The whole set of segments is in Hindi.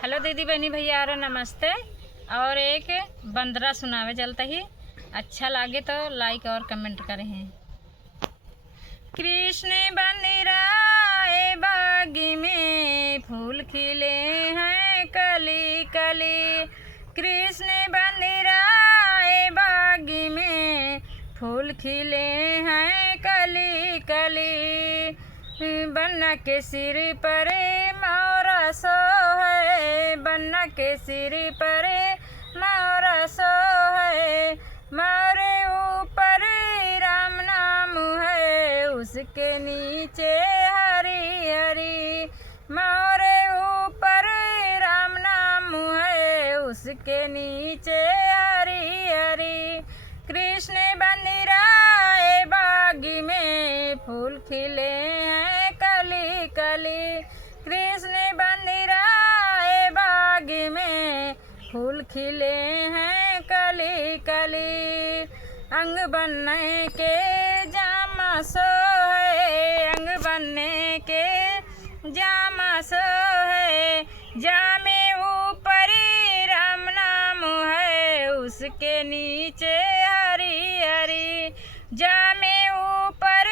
हेलो दीदी बहनी भैया और नमस्ते। और एक बंदरा सुनावे चलता ही अच्छा लागे तो लाइक और कमेंट करें। कृष्ण बंदिराए बागी में फूल खिले हैं कली कली। कृष्ण बंदिराए बागी में फूल खिले हैं कली कली। बन्ना के सिर पर मोरा सो है, बन्ना के सिर पर मोरा सो है। मोरे ऊपर राम नाम है, उसके नीचे हरी हरी। मोरे ऊपर राम नाम है, उसके नीचे हरी हरी। कृष्ण बंदिराए बागी में फूल खिले हैं कली कली। कृष्ण बंदिराए बागी में फूल खिले हैं कली कली। अंग बनने के जामा सो है, अंग बनने के जामा सो है। जामे ऊपर राम नाम है, उसके नीचे हरी हरी। जामे ऊपर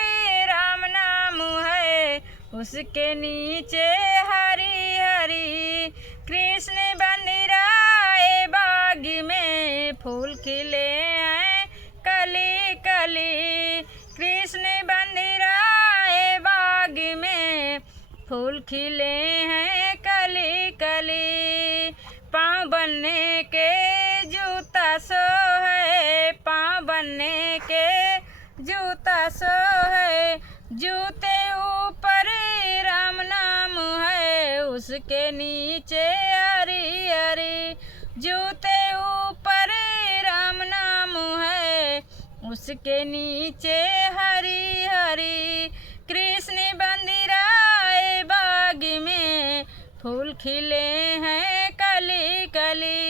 राम नाम है, उसके नीचे हरी हरी। कृष्ण बंदिराए बागी में फूल खिले हैं कली कली। कृष्ण बंदिराए बागी में फूल खिले हैं कली कली। पाँव बनने के जूता सो है, पाँव बनने के जूता सो है। जूते ऊपर राम नाम है, उसके नीचे हरी हरी। जूते ऊपर राम नाम है, उसके नीचे हरी हरी। कृष्ण बंदिराए बागी में फूल खिले हैं कली कली।